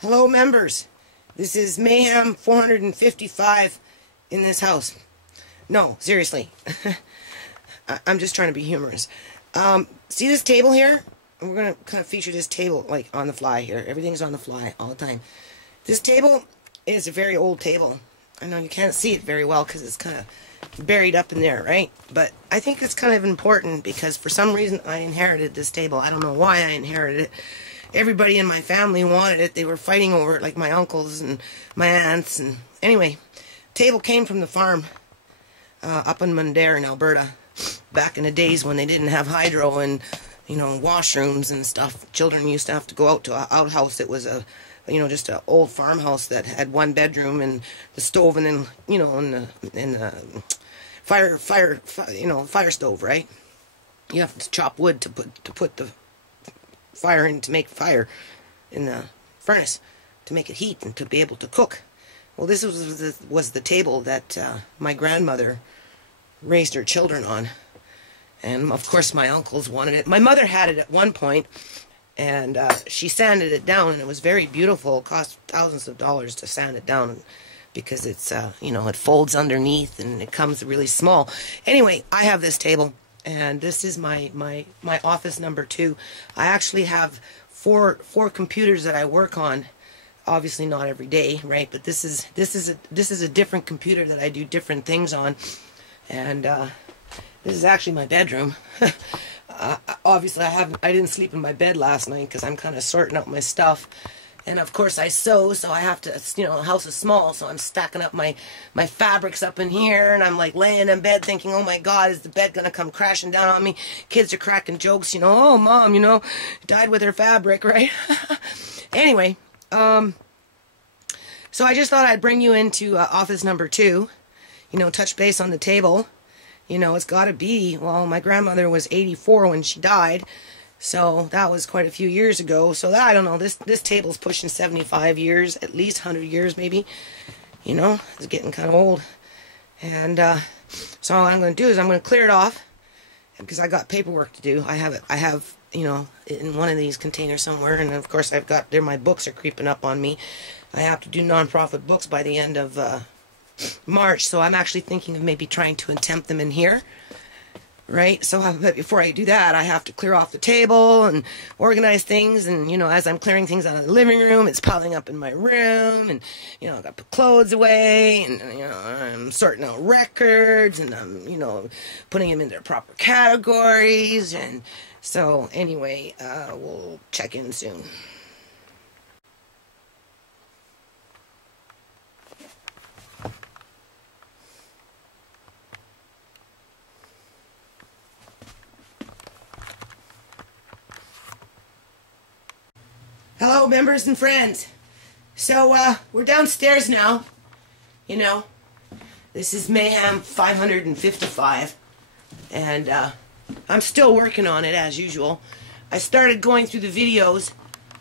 Hello, members. This is Mayhem 455 in this house. No, seriously. I'm just trying to be humorous. See this table here? We're going to kind of feature this table like on the fly here. Everything's on the fly all the time. This table is a very old table. I know you can't see it very well because it's kind of buried up in there, right? But I think it's kind of important because for some reason I inherited this table. I don't know why I inherited it. Everybody in my family wanted it. They were fighting over it, like my uncles and my aunts. And anyway, table came from the farm up in Mundare in Alberta. Back in the days when they didn't have hydro and, you know, washrooms and stuff. Children used to have to go out to an outhouse. It was a, you know, just an old farmhouse that had one bedroom and the stove, and then, you know, and the fire stove, right? You have to chop wood to put the fire in, to make fire in the furnace, to make it heat and to be able to cook. Well, this was the table that my grandmother raised her children on, and of course my uncles wanted it. My mother had it at one point, and she sanded it down, and it was very beautiful. It cost thousands of dollars to sand it down because it's you know, it folds underneath and it comes really small. Anyway, I have this table, and this is my office number 2. I actually have four computers that I work on. Obviously not every day, right? But this is a different computer that I do different things on. And this is actually my bedroom. Obviously I didn't sleep in my bed last night because I'm kind of sorting out my stuff. And of course I sew, so I have to, you know, the house is small, so I'm stacking up my fabrics up in here, and I'm like laying in bed thinking, oh my God, is the bed gonna come crashing down on me? Kids are cracking jokes, you know, oh mom, you know, died with her fabric, right? Anyway, so I just thought I'd bring you into office number 2, you know, touch base on the table. You know, it's gotta be, well, my grandmother was 84 when she died. So that was quite a few years ago. So that, I don't know, this table's pushing 75 years, at least 100 years maybe. You know, it's getting kind of old. And so all I'm going to do is I'm going to clear it off because I got paperwork to do. I have, you know, in one of these containers somewhere, and of course I've got there, my books are creeping up on me. I have to do nonprofit books by the end of March, so I'm actually thinking of maybe trying to attempt them in here. Right, so but before I do that, I have to clear off the table and organize things, and you know, as I'm clearing things out of the living room, it's piling up in my room, and you know, I got to put clothes away, and you know, I'm sorting out records, and I'm, you know, putting them in their proper categories, and so anyway, we'll check in soon. Hello, members and friends. So, we're downstairs now. You know, this is Mayhem 555. And, I'm still working on it, as usual. I started going through the videos,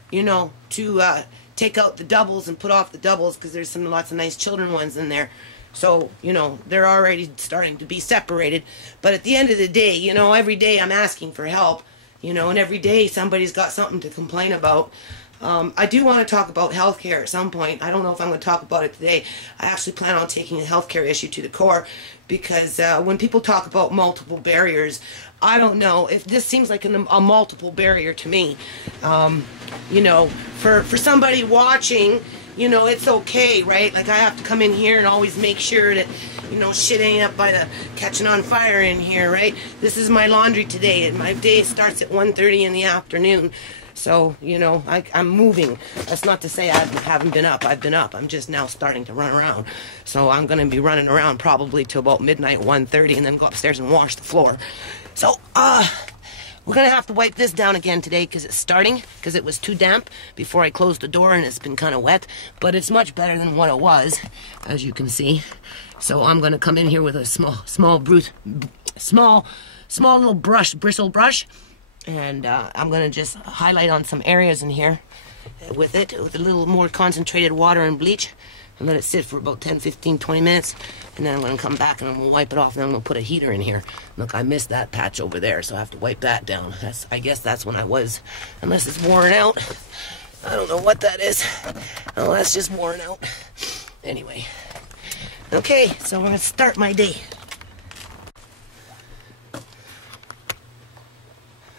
you know, to, take out the doubles and put off the doubles, because there's lots of nice children ones in there. So, you know, they're already starting to be separated. But at the end of the day, you know, every day I'm asking for help. You know, and every day somebody's got something to complain about. I do want to talk about healthcare at some point. I don't know if I'm going to talk about it today. I actually plan on taking a healthcare issue to the core because when people talk about multiple barriers, I don't know if this seems like a multiple barrier to me. You know, for somebody watching, you know, it's okay, right? Like I have to come in here and always make sure that, you know, shit ain't up by the catching on fire in here, right? This is my laundry today, and my day starts at 1:30 in the afternoon. So, you know, I'm moving. That's not to say I haven't been up. I've been up. I'm just now starting to run around. So I'm going to be running around probably till about midnight, 1:30, and then go upstairs and wash the floor. So, we're going to have to wipe this down again today because it's starting, because it was too damp before I closed the door, and it's been kind of wet. But it's much better than what it was, as you can see. So I'm going to come in here with a small little bristle brush. And I'm going to just highlight on some areas in here with a little more concentrated water and bleach, and let it sit for about 10, 15, 20 minutes. And then I'm going to come back and I'm going to wipe it off, and then I'm going to put a heater in here. Look, I missed that patch over there, so I have to wipe that down. I guess that's when I was, unless it's worn out. I don't know what that is. Oh, that's just worn out. Anyway. Okay, so I'm going to start my day.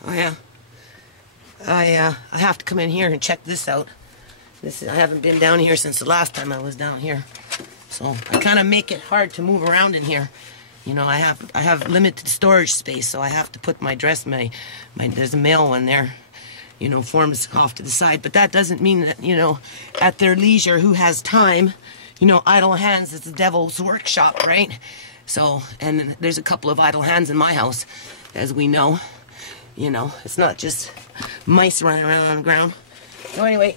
Oh yeah. I have to come in here and check this out. I haven't been down here since the last time I was down here. So I kind of make it hard to move around in here. You know, I have limited storage space, so I have to put my dress, there's a male one there, you know, forms off to the side. But that doesn't mean that, you know, at their leisure, who has time, you know, idle hands is the devil's workshop, right? So, and there's a couple of idle hands in my house, as we know. You know, it's not just mice running around on the ground. So anyway,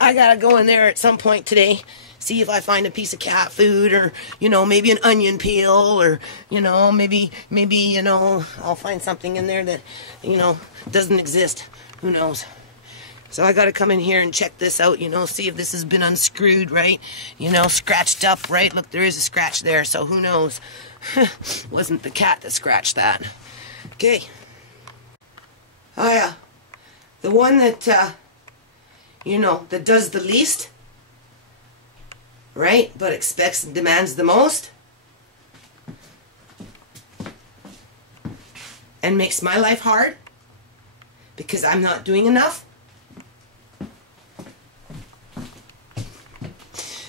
I gotta go in there at some point today, see if I find a piece of cat food, or, you know, maybe an onion peel, or, you know, maybe, you know, I'll find something in there that, you know, doesn't exist. Who knows? So I gotta come in here and check this out, you know, see if this has been unscrewed, right? You know, scratched up, right? Look, there is a scratch there, so who knows? Wasn't the cat that scratched that. Okay. Oh yeah. The one that, you know, that does the least, right, but expects and demands the most, and makes my life hard because I'm not doing enough.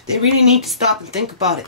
They really need to stop and think about it.